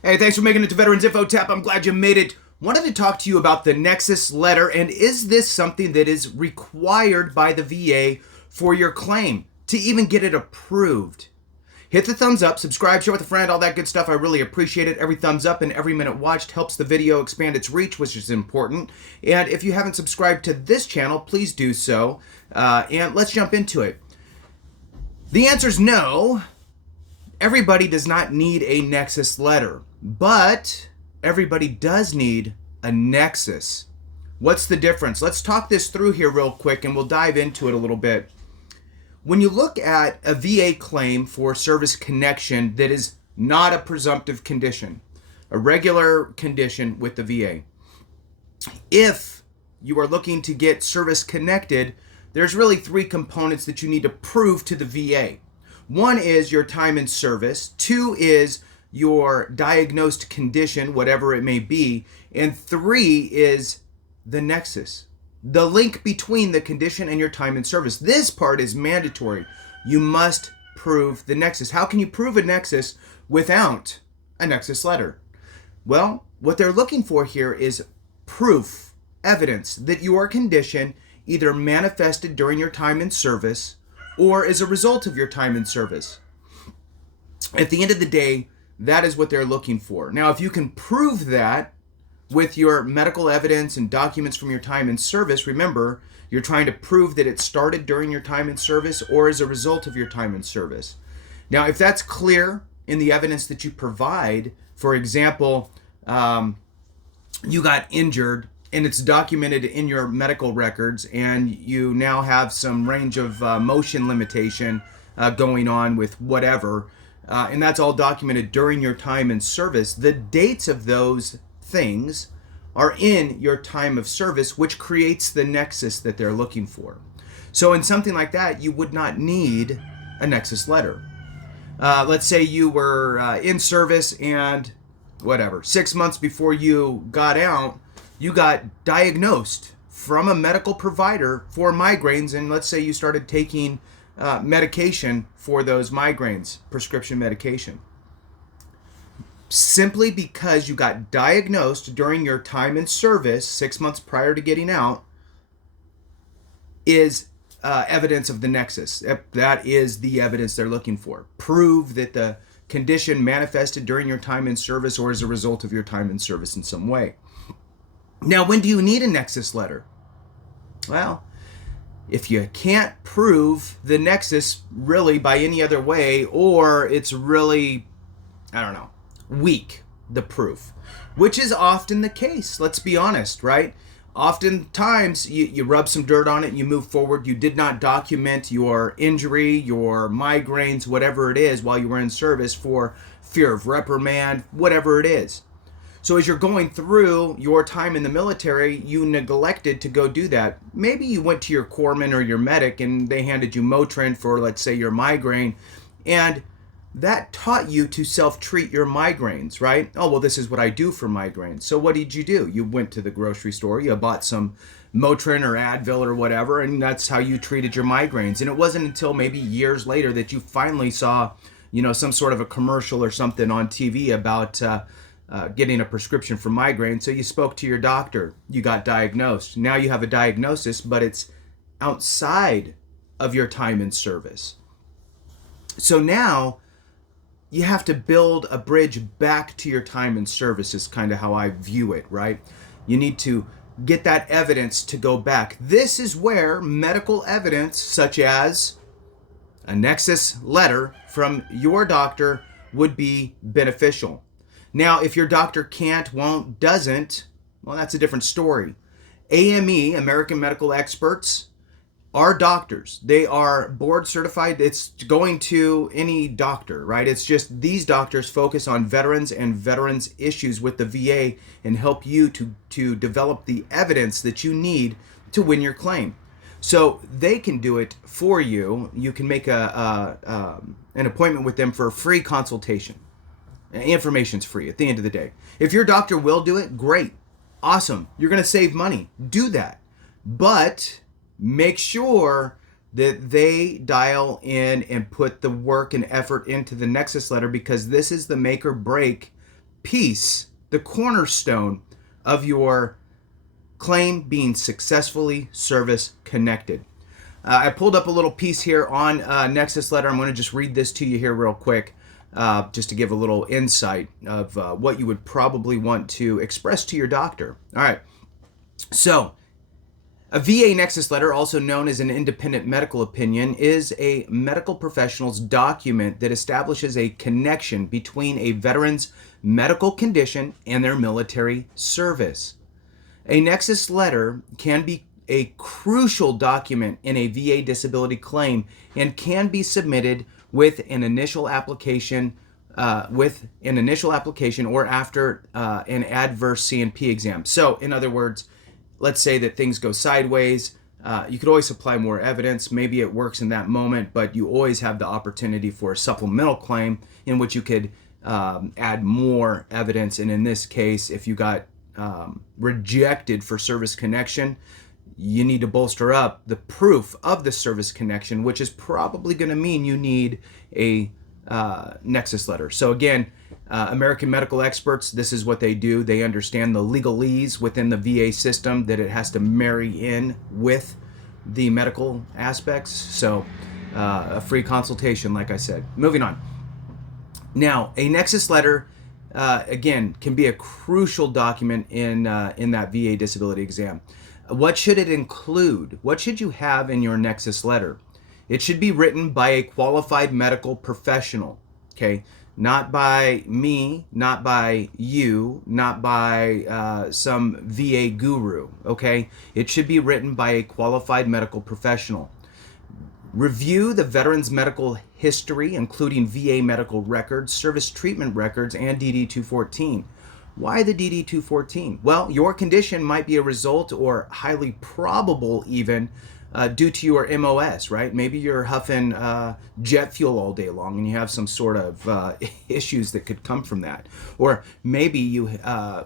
Hey, thanks for making it to Veterans Info Tap. I'm glad you made it. Wanted to talk to you about the Nexus letter, and is this something that is required by the VA for your claim to even get it approved? Hit the thumbs up, subscribe, share with a friend, all that good stuff. I really appreciate it. Every thumbs up and every minute watched helps the video expand its reach, which is important. And if you haven't subscribed to this channel, please do so. And let's jump into it. The answer is no. Everybody does not need a Nexus letter, but everybody does need a Nexus. What's the difference? Let's talk this through here real quick and we'll dive into it a little bit. When you look at a VA claim for service connection that is not a presumptive condition, a regular condition with the VA, if you are looking to get service connected, there's really three components that you need to prove to the VA. One is your time in service, two is your diagnosed condition, whatever it may be, and three is the nexus, the link between the condition and your time in service. This part is mandatory. You must prove the nexus. How can you prove a nexus without a nexus letter? Well, what they're looking for here is proof, evidence that your condition either manifested during your time in service or as a result of your time in service. At the end of the day, that is what they're looking for. Now, if you can prove that with your medical evidence and documents from your time in service, remember, you're trying to prove that it started during your time in service or as a result of your time in service. Now, if that's clear in the evidence that you provide, for example, you got injured and it's documented in your medical records and you now have some range of motion limitation going on with whatever, and that's all documented during your time in service, the dates of those things are in your time of service, which creates the nexus that they're looking for. So in something like that, you would not need a nexus letter. Let's say you were in service and whatever, 6 months before you got out, you got diagnosed from a medical provider for migraines, and let's say you started taking medication for those migraines, prescription medication. Simply because you got diagnosed during your time in service 6 months prior to getting out is evidence of the nexus. That is the evidence they're looking for. Prove that the condition manifested during your time in service or as a result of your time in service in some way. Now, when do you need a nexus letter? Well, if you can't prove the nexus really by any other way, or it's really, weak, the proof, which is often the case. Let's be honest, right? Oftentimes you rub some dirt on it and you move forward. You did not document your injury, your migraines, whatever it is, while you were in service for fear of reprimand, whatever it is. So as you're going through your time in the military, you neglected to go do that. Maybe you went to your corpsman or your medic and they handed you Motrin for, let's say, your migraine, and that taught you to self-treat your migraines, right? Oh, well, this is what I do for migraines. So what did you do? You went to the grocery store, you bought some Motrin or Advil or whatever, and that's how you treated your migraines. And it wasn't until maybe years later that you finally saw, some sort of a commercial or something on TV about getting a prescription for migraine. So you spoke to your doctor, you got diagnosed. Now you have a diagnosis, but it's outside of your time in service. So now you have to build a bridge back to your time in service is kind of how I view it, right? You need to get that evidence to go back. This is where medical evidence, such as a nexus letter from your doctor, would be beneficial. Now, if your doctor can't, won't, doesn't, well, that's a different story. AME, American Medical Experts, are doctors. They are board certified. It's going to any doctor, right? It's just these doctors focus on veterans and veterans issues with the VA and help you to develop the evidence that you need to win your claim. So they can do it for you. You can make an appointment with them for a free consultation. Information's free at the end of the day. If your doctor will do it, great. Awesome. You're going to save money. Do that. But make sure that they dial in and put the work and effort into the Nexus letter, because this is the make or break piece, the cornerstone of your claim being successfully service connected. I pulled up a little piece here on Nexus letter. I'm going to just read this to you here real quick, just to give a little insight of what you would probably want to express to your doctor. All right. So, a VA Nexus letter, also known as an independent medical opinion, is a medical professional's document that establishes a connection between a veteran's medical condition and their military service. A Nexus letter can be a crucial document in a VA disability claim and can be submitted with an initial application or after an adverse C&P exam. So, in other words, let's say that things go sideways. You could always supply more evidence. Maybe it works in that moment, but you always have the opportunity for a supplemental claim in which you could add more evidence. And in this case, if you got rejected for service connection, you need to bolster up the proof of the service connection, which is probably going to mean you need a Nexus letter. So again, American medical experts, this is what they do. They understand the legalese within the VA system that it has to marry in with the medical aspects. So a free consultation, like I said. Moving on. Now, a Nexus letter, again, can be a crucial document in that VA disability exam. What should it include? What should you have in your Nexus letter? It should be written by a qualified medical professional, okay? Not by me, not by you, not by some VA guru, okay? It should be written by a qualified medical professional. Review the veteran's medical history, including VA medical records, service treatment records, and DD-214. Why the DD-214? Well, your condition might be a result, or highly probable even, due to your MOS, right? Maybe you're huffing jet fuel all day long and you have some sort of issues that could come from that. Or maybe you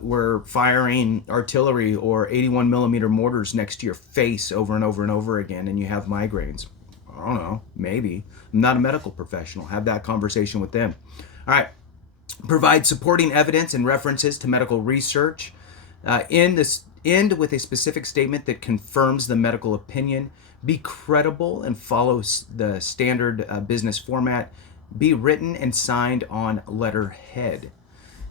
were firing artillery or 81 millimeter mortars next to your face over and over and over again and you have migraines. I don't know, maybe. I'm not a medical professional. Have that conversation with them. All right. Provide supporting evidence and references to medical research. End with a specific statement that confirms the medical opinion. Be credible and follow the standard business format. Be written and signed on letterhead.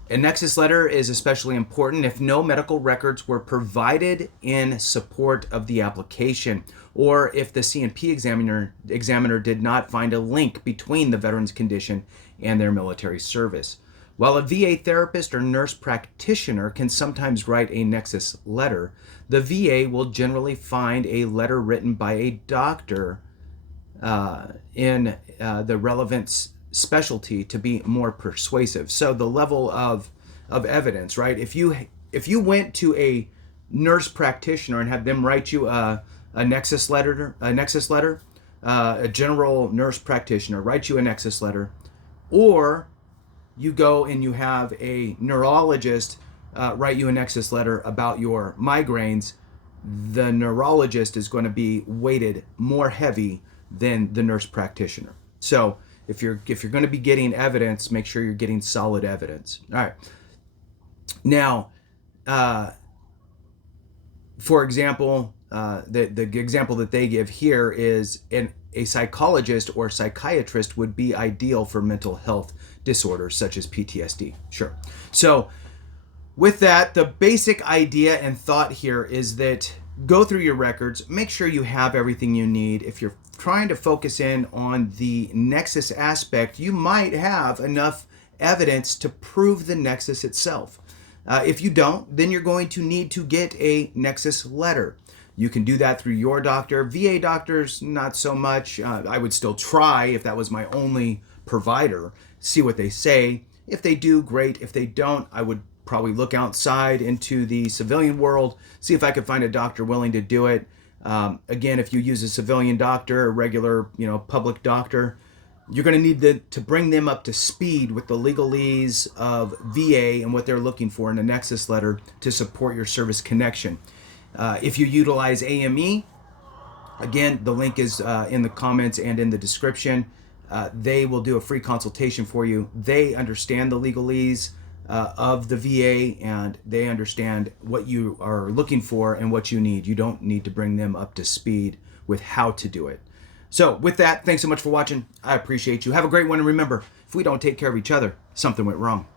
A Nexus letter is especially important if no medical records were provided in support of the application, or if the C&P examiner did not find a link between the veteran's condition and their military service. While a VA therapist or nurse practitioner can sometimes write a Nexus letter, the VA will generally find a letter written by a doctor in the relevant specialty to be more persuasive. So the level of evidence, right? If you went to a nurse practitioner and had them write you a Nexus letter, a general nurse practitioner write you a Nexus letter, or you go and you have a neurologist write you a Nexus letter about your migraines, the neurologist is going to be weighted more heavy than the nurse practitioner. So if you're going to be getting evidence, make sure you're getting solid evidence. All right. Now, for example, the example that they give here is a psychologist or psychiatrist would be ideal for mental health disorders such as PTSD. Sure. So with that, the basic idea and thought here is that go through your records, make sure you have everything you need. If you're trying to focus in on the Nexus aspect, you might have enough evidence to prove the Nexus itself. If you don't, then you're going to need to get a Nexus letter. You can do that through your doctor. VA doctors, not so much. I would still try if that was my only provider, see what they say. If they do, great. If they don't, I would probably look outside into the civilian world, see if I could find a doctor willing to do it. Again, if you use a civilian doctor, a regular, public doctor, you're going to need to bring them up to speed with the legalese of VA and what they're looking for in a Nexus letter to support your service connection. If you utilize AME, again, the link is in the comments and in the description. They will do a free consultation for you. They understand the legalese. of the VA, and they understand what you are looking for and what you need. You don't need to bring them up to speed with how to do it. So with that, thanks so much for watching. I appreciate you. Have a great one, and remember, if we don't take care of each other, something went wrong.